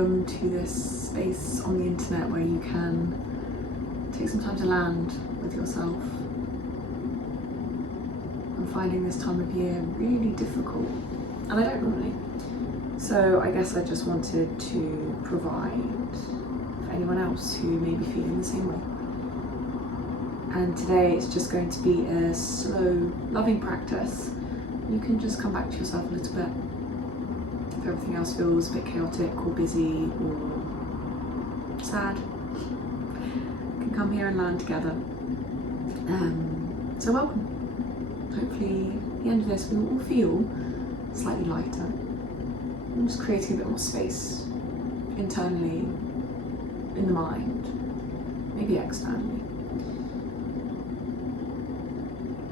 welcome to this space on the internet where you can take some time to land with yourself. I'm finding this time of year really difficult, and I don't normally. So I guess I just wanted to provide for anyone else who may be feeling the same way. And today it's just going to be a slow, loving practice. You can just come back to yourself a little bit. If everything else feels a bit chaotic or busy or sad, you can come here and land together. So welcome. Hopefully at the end of this we will all feel slightly lighter. I'm just creating a bit more space internally, in the mind, maybe externally.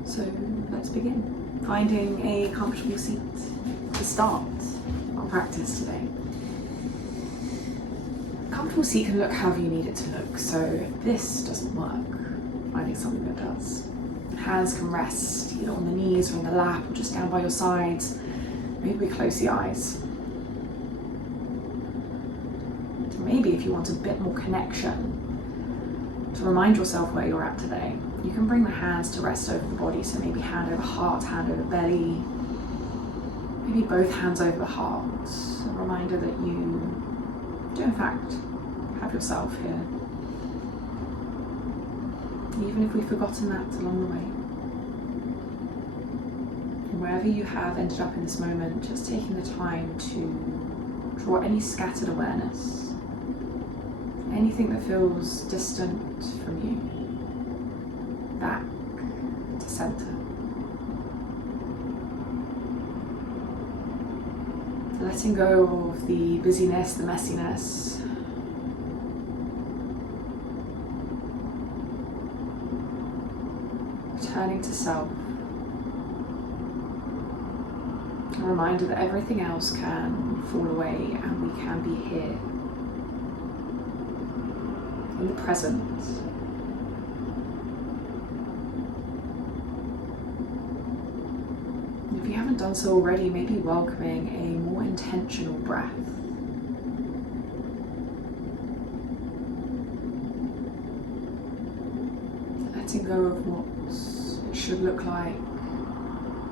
So let's begin. Finding a comfortable seat to start our practice today. A comfortable seat can look however you need it to look, so if this doesn't work, finding something that does. Hands can rest either on the knees or in the lap or just down by your sides. Maybe we close the eyes. So maybe if you want a bit more connection, to remind yourself where you're at today, you can bring the hands to rest over the body, so maybe hand over heart, hand over belly, maybe both hands over the heart. A reminder that you do in fact have yourself here, even if we've forgotten that along the way. And wherever you have ended up in this moment, just taking the time to draw any scattered awareness, anything that feels distant from you, back to center. Letting go of the busyness, the messiness. Returning to self. A reminder that everything else can fall away and we can be here in the present. If you haven't done so already, maybe welcoming a more intentional breath. Letting go of what it should look like.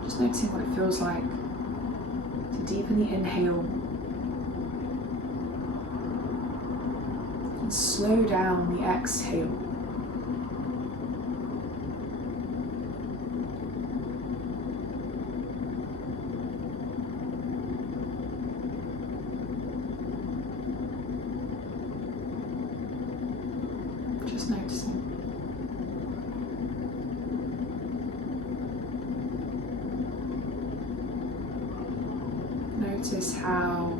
Just noticing what it feels like to deepen the inhale and slow down the exhale. Just noticing. Notice how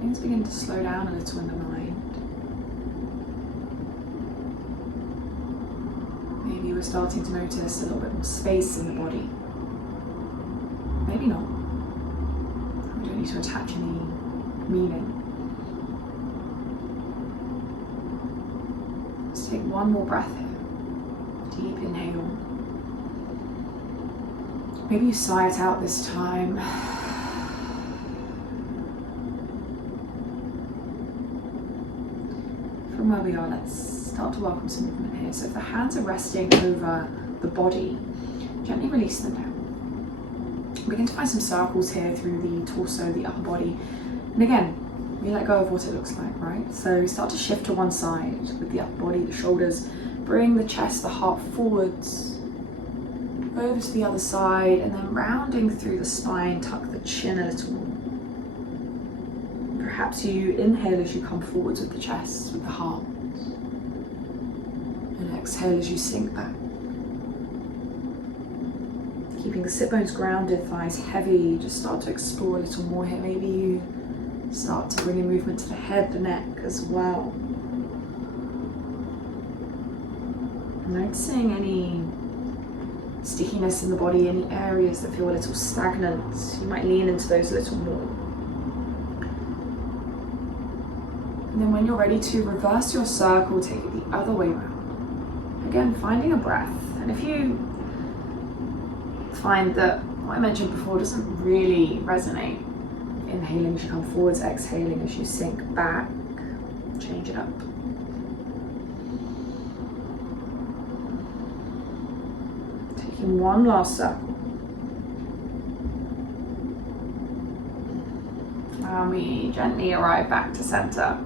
things begin to slow down a little in the mind. Maybe we're starting to notice a little bit more space in the body. Maybe not. We don't need to attach any meaning. Let's take one more breath here. Deep inhale. Maybe you sigh it out this time. From where we are, let's start to welcome some movement here. So if the hands are resting over the body, gently release them down. Begin to find some circles here through the torso, the upper body. And again, we let go of what it looks like, right? So start to shift to one side with the upper body, the shoulders. Bring the chest, the heart forwards, over to the other side, and then rounding through the spine, tuck the chin a little more. Perhaps you inhale as you come forwards with the chest, with the heart. And exhale as you sink back. Keeping the sit bones grounded, thighs heavy, just start to explore a little more here. Maybe you start to bring in movement to the head, the neck as well. Noticing any stickiness in the body, any areas that feel a little stagnant. You might lean into those a little more. And then when you're ready to reverse your circle, take it the other way around. Again, finding a breath. And if you find that what I mentioned before doesn't really resonate Inhaling as you come forwards, exhaling as you sink back. Change it up. Taking one last circle. And we gently arrive back to center.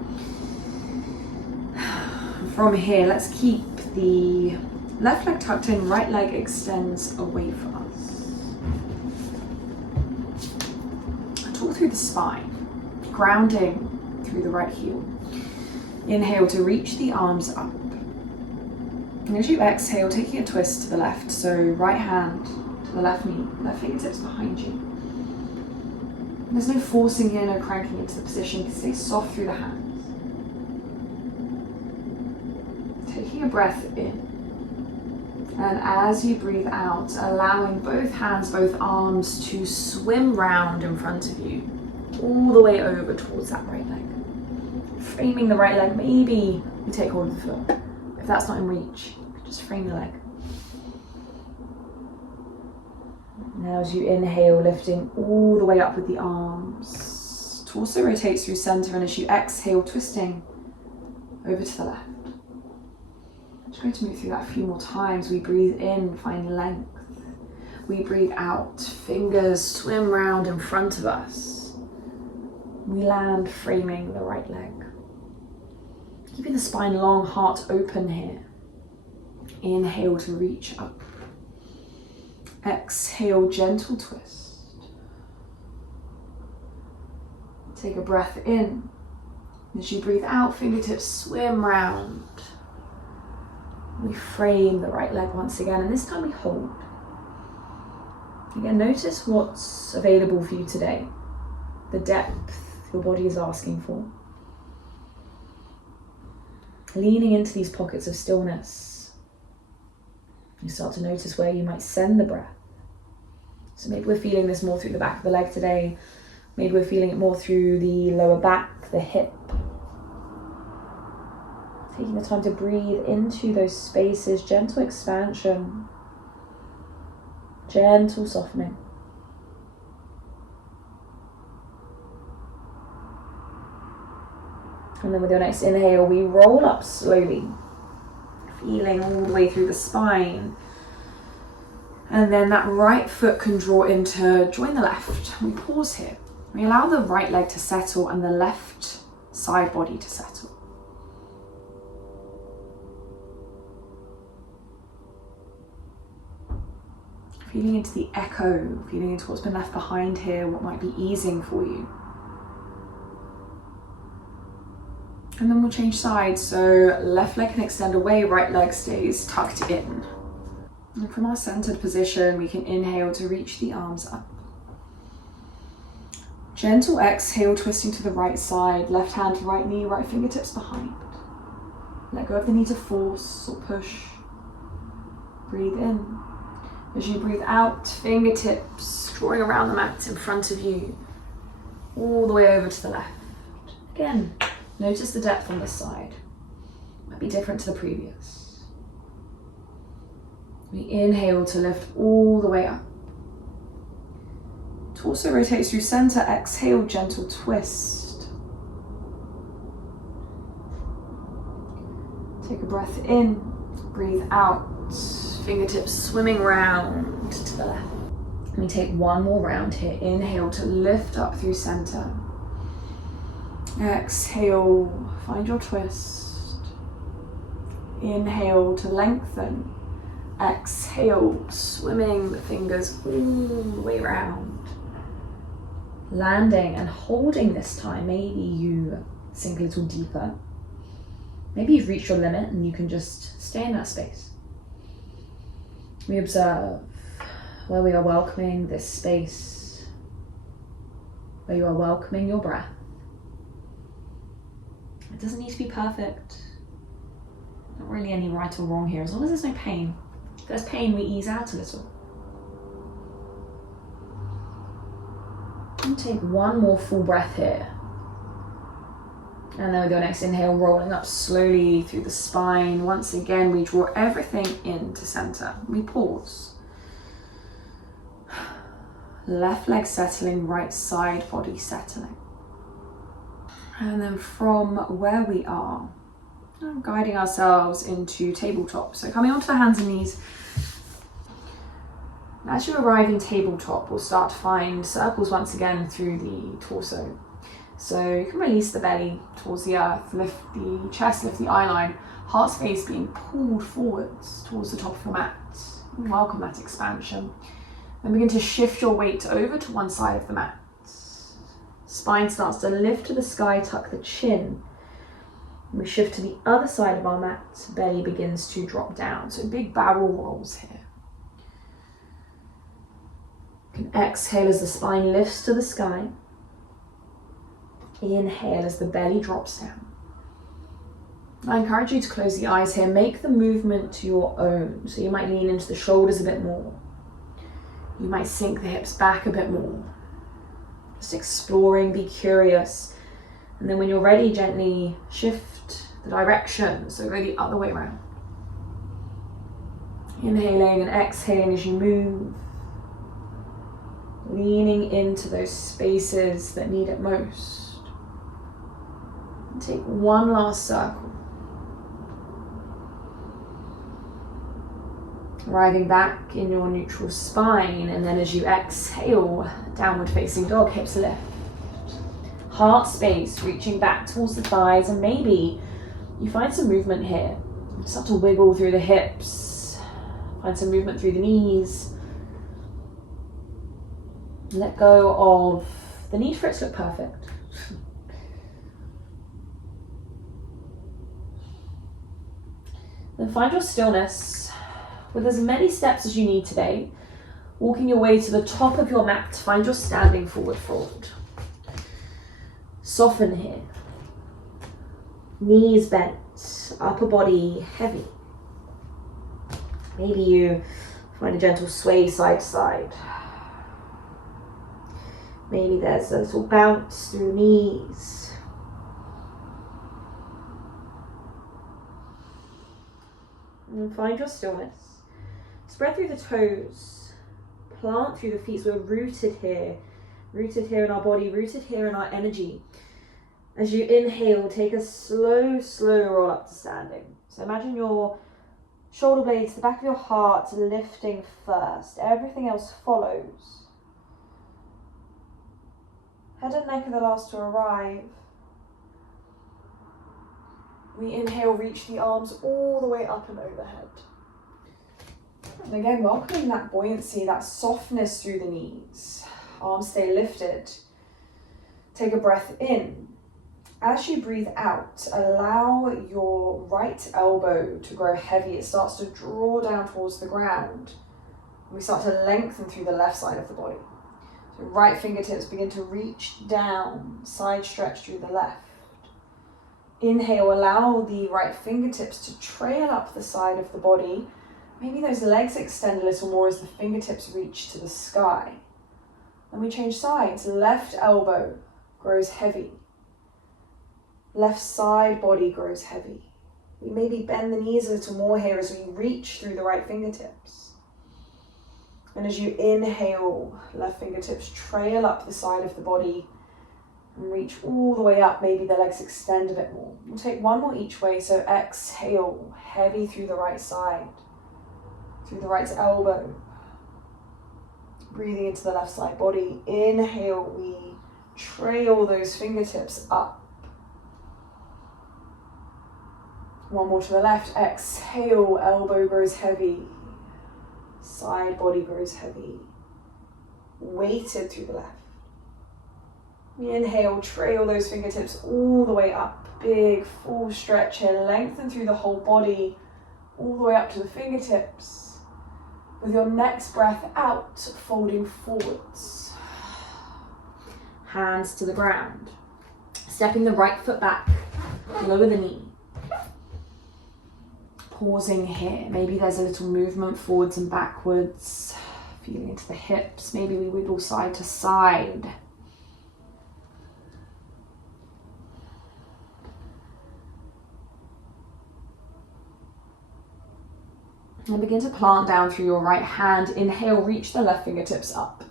From here, let's keep the left leg tucked in, right leg extends away from us. Talk through the spine, grounding through the right heel. Inhale to reach the arms up. And as you exhale, taking a twist to the left, so right hand to the left knee, left fingertips behind you. There's no forcing here, no cranking into the position. You can stay soft through the hands. Taking a breath in. And as you breathe out, allowing both hands, both arms to swim round in front of you, all the way over towards that right leg. Framing the right leg, maybe you take hold of the foot. If that's not in reach, just frame the leg. Now as you inhale, lifting all the way up with the arms. Torso rotates through center, and as you exhale, twisting over to the left. I'm just going to move through that a few more times. We breathe in, find length. We breathe out, fingers swim round in front of us. We land, framing the right leg. Keeping the spine long, heart open here. Inhale to reach up. Exhale, gentle twist. Take a breath in. As you breathe out, fingertips swim round. We frame the right leg once again, and this time we hold. Again, notice what's available for you today. The depth your body is asking for. Leaning into these pockets of stillness, you start to notice where you might send the breath. So maybe we're feeling this more through the back of the leg today. Maybe we're feeling it more through the lower back, the hip. Taking the time to breathe into those spaces, gentle expansion, gentle softening. And then with your next inhale, we roll up slowly, feeling all the way through the spine. And then that right foot can draw in to join the left. We pause here. We allow the right leg to settle and the left side body to settle. Feeling into the echo, feeling into what's been left behind here, what might be easing for you. And then we'll change sides, so left leg can extend away, right leg stays tucked in. And from our centered position, we can inhale to reach the arms up. Gentle exhale, twisting to the right side, left hand to right knee, right fingertips behind. Let go of the need to force or push. Breathe in. As you breathe out, fingertips drawing around the mat in front of you, all the way over to the left. Again, notice the depth on this side. Might be different to the previous. We inhale to lift all the way up. Torso rotates through center. Exhale, gentle twist. Take a breath in, breathe out. Fingertips swimming round to the left. And we take one more round here. Inhale to lift up through center. Exhale, find your twist. Inhale to lengthen. Exhale, swimming the fingers all the way around. Landing and holding this time. Maybe you sink a little deeper. Maybe you've reached your limit and you can just stay in that space. We observe where we are welcoming this space, where you are welcoming your breath. It doesn't need to be perfect. Not really any right or wrong here, as long as there's no pain. If there's pain, we ease out a little. And take one more full breath here. And then with your next inhale, rolling up slowly through the spine. Once again, we draw everything into center. We pause. Left leg settling, right side body settling. And then from where we are, guiding ourselves into tabletop. So coming onto the hands and knees. As you arrive in tabletop, we'll start to find circles once again through the torso. So you can release the belly towards the earth, lift the chest, lift the eyeline, heart space being pulled forwards towards the top of your mat. Welcome that expansion. Then begin to shift your weight over to one side of the mat. Spine starts to lift to the sky, tuck the chin. We shift to the other side of our mat, belly begins to drop down. So big barrel rolls here. You can exhale as the spine lifts to the sky. Inhale as the belly drops down. I encourage you to close the eyes here. Make the movement to your own. So you might lean into the shoulders a bit more. You might sink the hips back a bit more. Just exploring, be curious. And then when you're ready, gently shift the direction. So go the other way around. Inhaling and exhaling as you move. Leaning into those spaces that need it most. And take one last circle. Arriving back in your neutral spine, and then as you exhale, downward facing dog, hips lift. Heart space reaching back towards the thighs, and maybe you find some movement here. Start to wiggle through the hips, find some movement through the knees. Let go of the need for it to look perfect. Then find your stillness with as many steps as you need today, walking your way to the top of your mat to find your standing forward fold. Soften here. Knees bent, upper body heavy. Maybe you find a gentle sway side to side. Maybe there's a little bounce through the knees. And find your stillness. Spread through the toes. Plant through the feet. So we're rooted here in our body, rooted here in our energy. As you inhale, take a slow roll up to standing. So imagine your shoulder blades, the back of your heart lifting first. Everything else follows. Head and neck are the last to arrive. We inhale, reach the arms all the way up and overhead. And again, welcoming that buoyancy, that softness through the knees. Arms stay lifted. Take a breath in. As you breathe out, allow your right elbow to grow heavy. It starts to draw down towards the ground. We start to lengthen through the left side of the body. So right fingertips begin to reach down, side stretch through the left. Inhale, allow the right fingertips to trail up the side of the body. Maybe those legs extend a little more as the fingertips reach to the sky. Then we change sides. Left elbow grows heavy. Left side body grows heavy. We maybe bend the knees a little more here as we reach through the right fingertips. And as you inhale, left fingertips trail up the side of the body and reach all the way up. Maybe the legs extend a bit more. We'll take one more each way. So exhale, heavy through the right side, through the right elbow. Breathing into the left side body. Inhale, we trail those fingertips up. One more to the left. Exhale, elbow grows heavy. Side body grows heavy. Weighted through the left. Inhale, trail those fingertips all the way up. Big full stretch here. Lengthen through the whole body, all the way up to the fingertips. With your next breath out, folding forwards. Hands to the ground. Stepping the right foot back, lower the knee. Pausing here. Maybe there's a little movement forwards and backwards. Feeling into the hips. Maybe we wiggle side to side. And begin to plant down through your right hand. Inhale, reach the left fingertips up.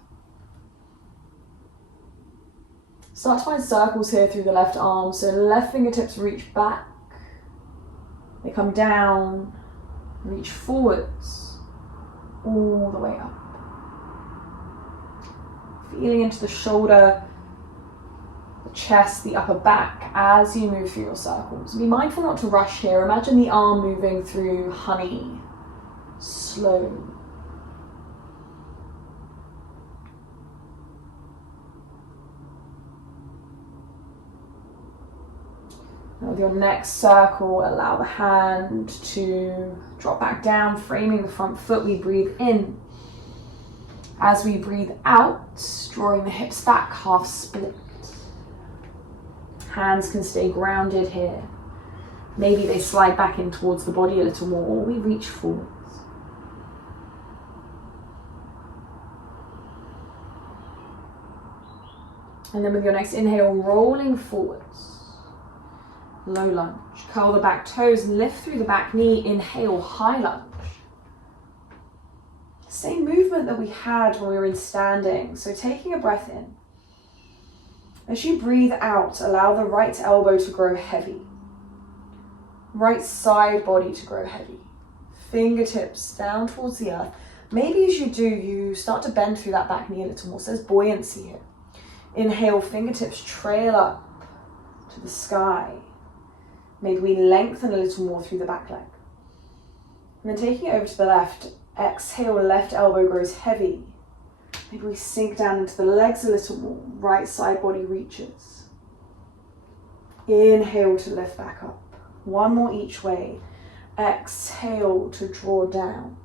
Start to find circles here through the left arm. So left fingertips reach back. They come down, reach forwards, all the way up. Feeling into the shoulder, the chest, the upper back as you move through your circles. Be mindful not to rush here. Imagine the arm moving through honey, slow. Now with your next circle, allow the hand to drop back down, framing the front foot. We breathe in. As we breathe out, drawing the hips back, half split. Hands can stay grounded here. Maybe they slide back in towards the body a little more, or we reach forwards. And then with your next inhale, rolling forwards. Low lunge. Curl the back toes, lift through the back knee. Inhale, high lunge. Same movement that we had when we were in standing. So taking a breath in. As you breathe out, allow the right elbow to grow heavy. Right side body to grow heavy. Fingertips down towards the earth. Maybe as you do, you start to bend through that back knee a little more. So there's buoyancy here. Inhale, fingertips trail up to the sky. Maybe we lengthen a little more through the back leg. And then taking it over to the left, exhale, left elbow grows heavy. Maybe we sink down into the legs a little more. Right side body reaches. Inhale to lift back up. One more each way. Exhale to draw down.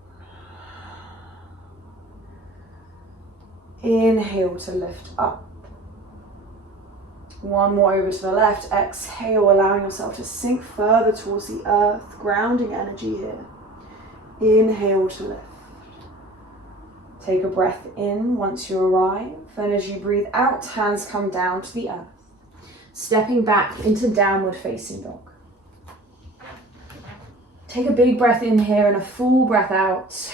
Inhale to lift up. One more over to the left. Exhale, allowing yourself to sink further towards the earth. Grounding energy here. Inhale to lift. Take a breath in once you arrive. And as you breathe out, hands come down to the earth. Stepping back into downward facing dog. Take a big breath in here and a full breath out.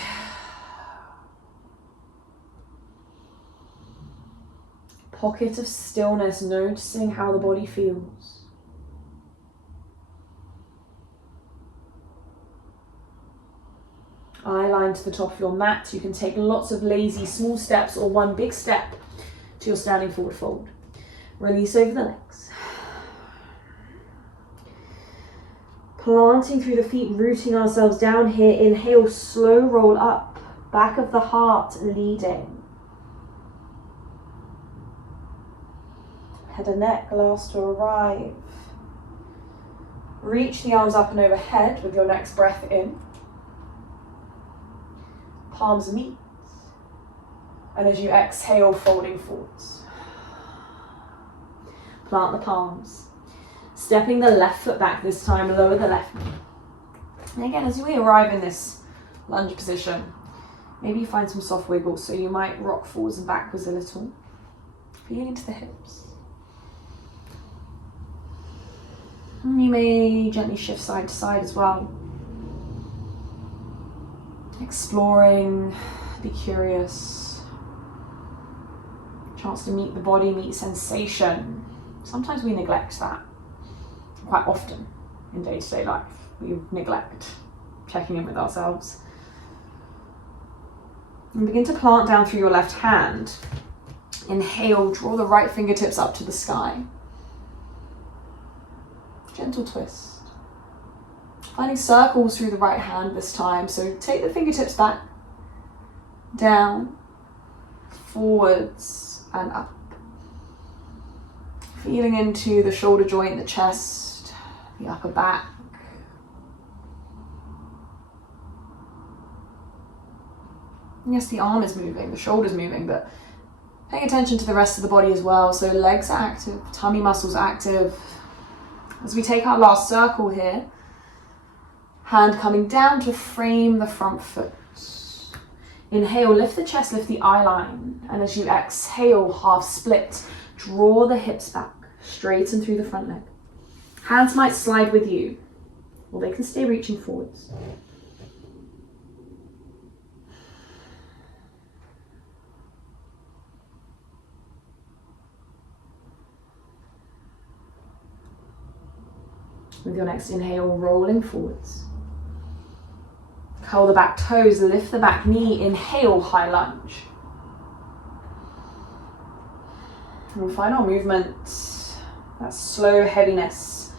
Pocket of stillness, noticing how the body feels. Eye line to the top of your mat. You can take lots of lazy small steps or one big step to your standing forward fold. Release over the legs. Planting through the feet, rooting ourselves down here. Inhale, slow roll up. Back of the heart leading. Head and neck, last to arrive. Reach the arms up and overhead with your next breath in. Palms meet. And as you exhale, folding forwards. Plant the palms. Stepping the left foot back this time, lower the left knee. And again, as we arrive in this lunge position, maybe you find some soft wiggles, so you might rock forwards and backwards a little. Feeling into the hips. And you may gently shift side to side as well. Exploring, be curious. Chance to meet the body, meet sensation. Sometimes we neglect that. Quite often in day-to-day life, we neglect checking in with ourselves. And begin to plant down through your left hand. Inhale, draw the right fingertips up to the sky. Gentle twist. Finding circles through the right hand this time. So take the fingertips back, down, forwards and up. Feeling into the shoulder joint, the chest, the upper back. Yes, the arm is moving, the shoulder's moving, but paying attention to the rest of the body as well. So legs are active, tummy muscles active. As we take our last circle here, hand coming down to frame the front foot. Inhale, lift the chest, lift the eye line. And as you exhale, half split, draw the hips back, straighten through the front leg. Hands might slide with you, or they can stay reaching forwards. With your next inhale, rolling forwards. Curl the back toes, lift the back knee, inhale, high lunge. And we'll find our movement, that slow heaviness.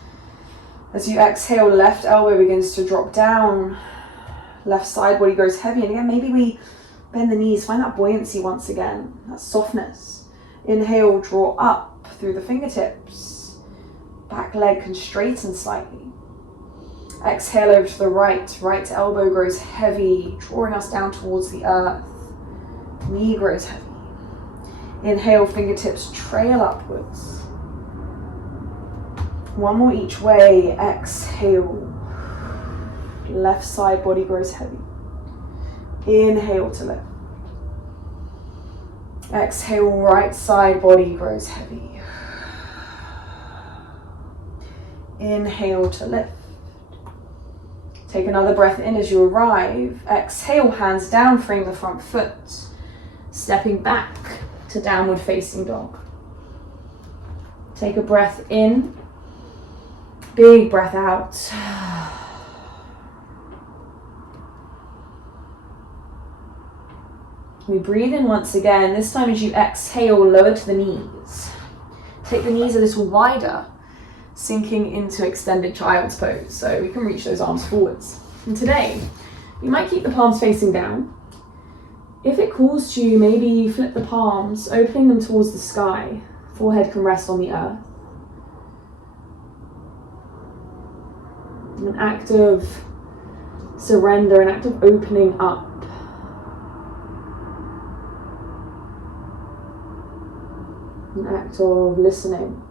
As you exhale, left elbow begins to drop down, left side body grows heavy, and again, maybe we bend the knees, find that buoyancy once again, that softness. Inhale, draw up through the fingertips, back leg can straighten slightly. Exhale over to the right, right elbow grows heavy, drawing us down towards the earth. Knee grows heavy. Inhale, fingertips trail upwards. One more each way. Exhale. Left side body grows heavy. Inhale to lift. Exhale, right side body grows heavy. Inhale to lift. Take another breath in as you arrive. Exhale, hands down, frame the front foot. Stepping back to downward facing dog. Take a breath in. Big breath out. We breathe in once again. This time as you exhale, lower to the knees. Take the knees a little wider, sinking into extended child's pose, so we can reach those arms forwards. And today, you might keep the palms facing down. If it calls to you, maybe flip the palms, opening them towards the sky. Forehead can rest on the earth. An act of surrender, an act of opening up. An act of listening.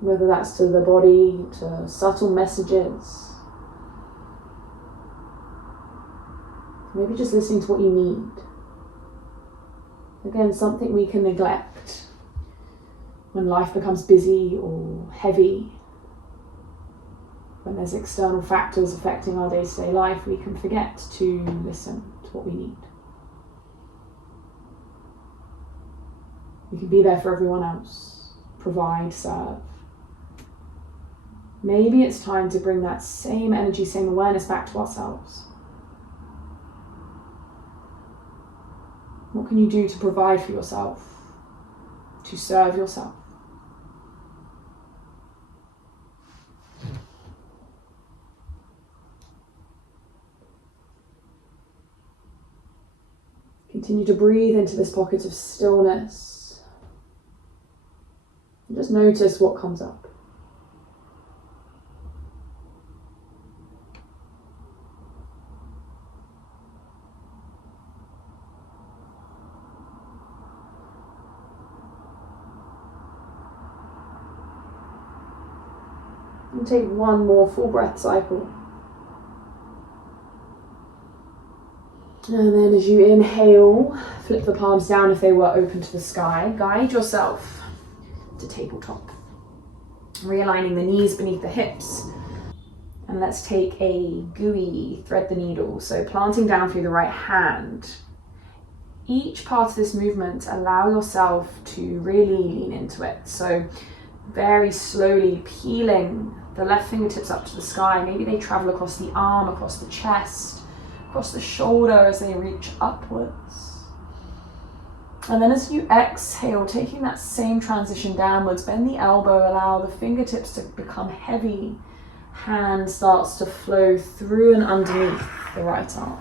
Whether that's to the body, to subtle messages. Maybe just listening to what you need. Again, something we can neglect when life becomes busy or heavy. When there's external factors affecting our day-to-day life, we can forget to listen to what we need. We can be there for everyone else, provide, serve. Maybe it's time to bring that same energy, same awareness back to ourselves. What can you do to provide for yourself, to serve yourself? Continue to breathe into this pocket of stillness. And just notice what comes up. And take one more full breath cycle. And then as you inhale, flip the palms down if they were open to the sky. Guide yourself to tabletop. Realigning the knees beneath the hips. And let's take a gooey thread the needle. So planting down through the right hand. Each part of this movement, allow yourself to really lean into it. So very slowly peeling the left fingertips up to the sky. Maybe they travel across the arm, across the chest, across the shoulder as they reach upwards. And then as you exhale, taking that same transition downwards, bend the elbow, allow the fingertips to become heavy. Hand starts to flow through and underneath the right arm.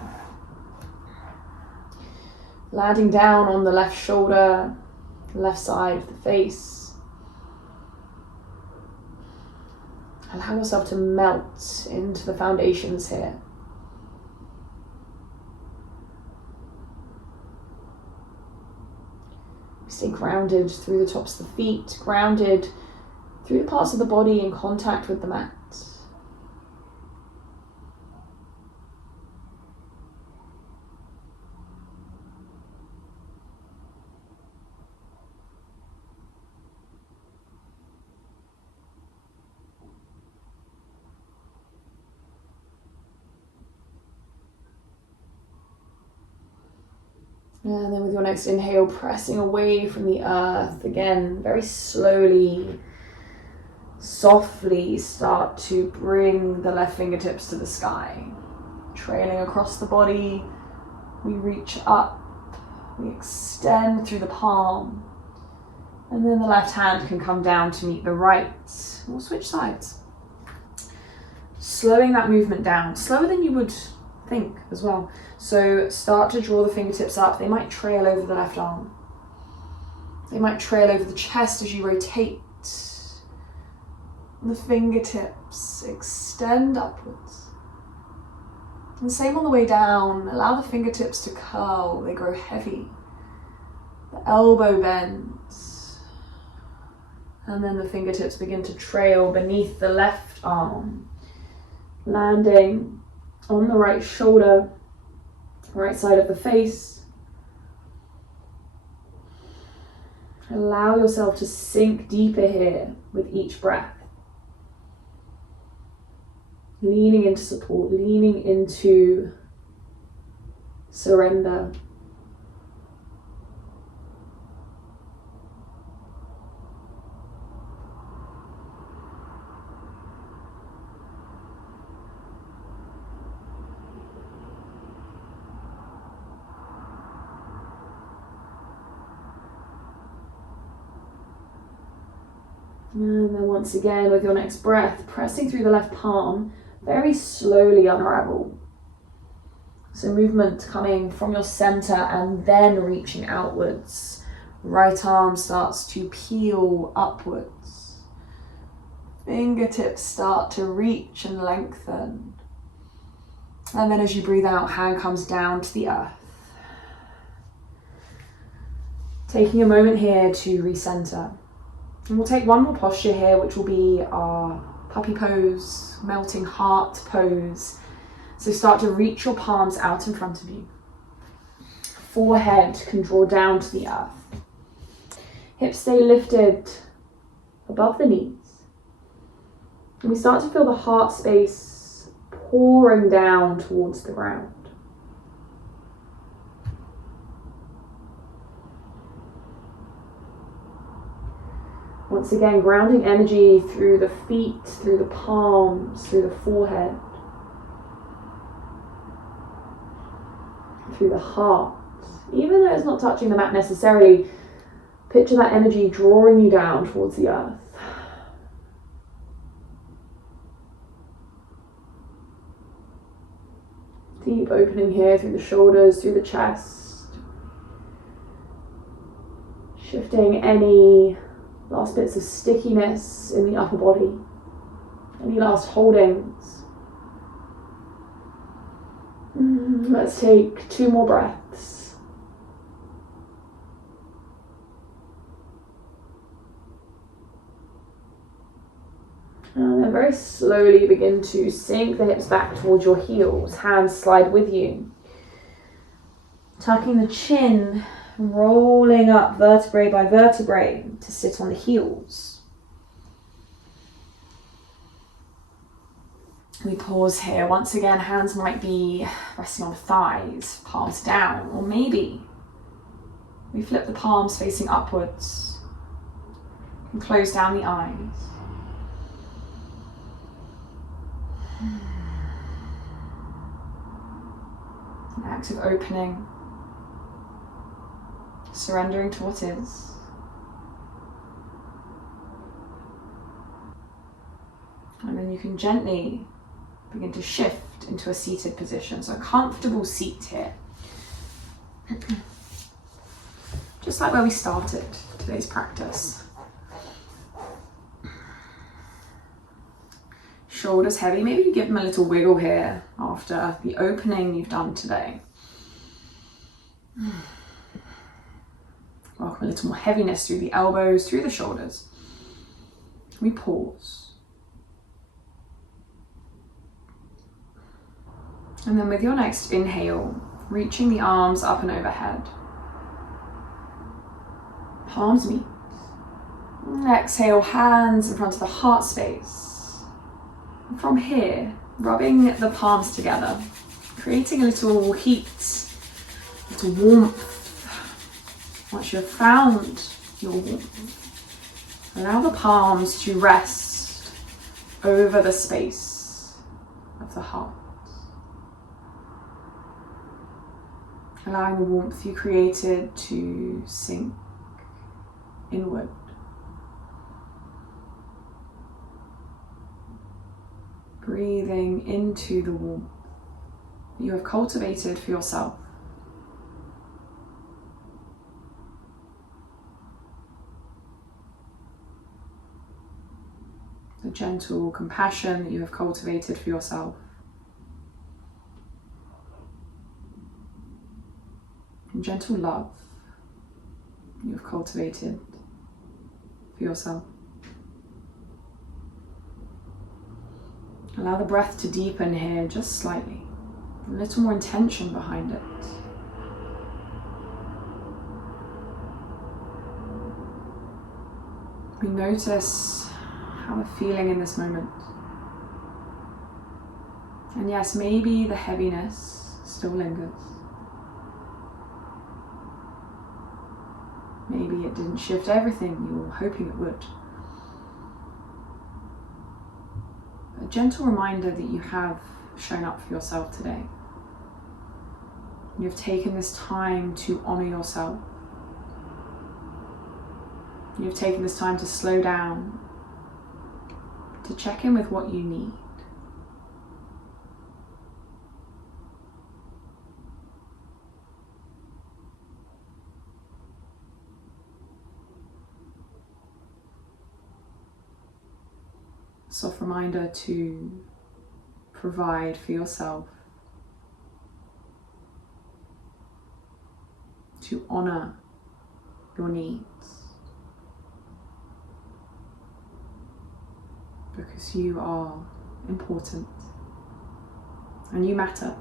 Landing down on the left shoulder, left side of the face. Allow yourself to melt into the foundations here. Stay grounded through the tops of the feet, grounded through the parts of the body in contact with the mat. And then with your next inhale, pressing away from the earth, again, very slowly, softly start to bring the left fingertips to the sky. Trailing across the body, we reach up, we extend through the palm, and then the left hand can come down to meet the right. We'll switch sides. Slowing that movement down, slower than you would think as well. So start to draw the fingertips up. They might trail over the left arm. They might trail over the chest as you rotate. The fingertips extend upwards. And same on the way down. Allow the fingertips to curl. They grow heavy. The elbow bends. And then the fingertips begin to trail beneath the left arm, landing on the right shoulder, right side of the face. Allow yourself to sink deeper here with each breath. Leaning into support, leaning into surrender. And then once again, with your next breath, pressing through the left palm, very slowly unravel. So movement coming from your center and then reaching outwards. Right arm starts to peel upwards. Fingertips start to reach and lengthen. And then as you breathe out, hand comes down to the earth. Taking a moment here to recenter. And we'll take one more posture here, which will be our puppy pose, melting heart pose. So start to reach your palms out in front of you. Forehead can draw down to the earth. Hips stay lifted above the knees. And we start to feel the heart space pouring down towards the ground. Once again, grounding energy through the feet, through the palms, through the forehead, through the heart. Even though it's not touching the mat necessarily, picture that energy drawing you down towards the earth. Deep opening here through the shoulders, through the chest. Shifting any last bits of stickiness in the upper body. Any last holdings? Let's take 2 more breaths. And then very slowly begin to sink the hips back towards your heels. Hands slide with you. Tucking the chin, rolling up vertebrae by vertebrae to sit on the heels. We pause here. Once again, hands might be resting on the thighs, palms down, or maybe we flip the palms facing upwards and close down the eyes. An active opening. Surrendering to what is. And then you can gently begin to shift into a seated position. So a comfortable seat here. Just like where we started today's practice. Shoulders heavy. Maybe you give them a little wiggle here after the opening you've done today. Welcome a little more heaviness through the elbows, through the shoulders. We pause. And then with your next inhale, reaching the arms up and overhead. Palms meet. Exhale, hands in front of the heart space. And from here, rubbing the palms together, creating a little heat, a little warmth Once you've found your warmth, allow the palms to rest over the space of the heart. Allowing the warmth you created to sink inward. Breathing into the warmth you have cultivated for yourself. The gentle compassion that you have cultivated for yourself. And gentle love you have cultivated for yourself. Allow the breath to deepen here just slightly. A little more intention behind it. We notice how we're feeling in this moment. And yes, maybe the heaviness still lingers. Maybe it didn't shift everything you were hoping it would. A gentle reminder that you have shown up for yourself today. You've taken this time to honor yourself. You've taken this time to slow down, to check in with what you need. Soft reminder to provide for yourself, to honor your needs, because you are important and you matter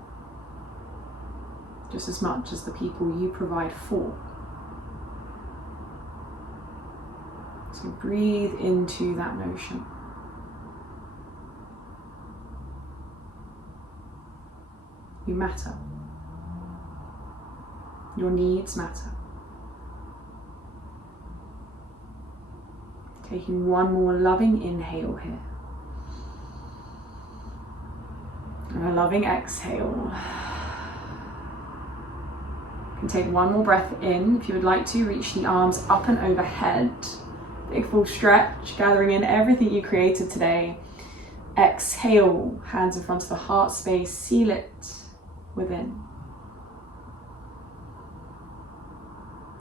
just as much as the people you provide for. So breathe into that notion. You matter. Your needs matter. Taking one more loving inhale here. And a loving exhale. You can take one more breath in. If you would like to, reach the arms up and overhead. Big full stretch, gathering in everything you created today. Exhale, hands in front of the heart space, seal it within.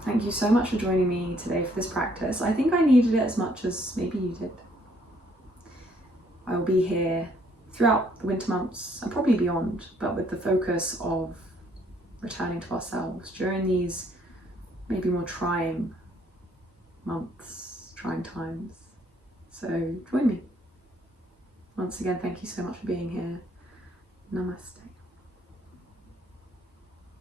Thank you so much for joining me today for this practice. I think I needed it as much as maybe you did. I will be here throughout the winter months and probably beyond, but with the focus of returning to ourselves during these maybe more trying months, trying times. So join me. Once again, thank you so much for being here. Namaste.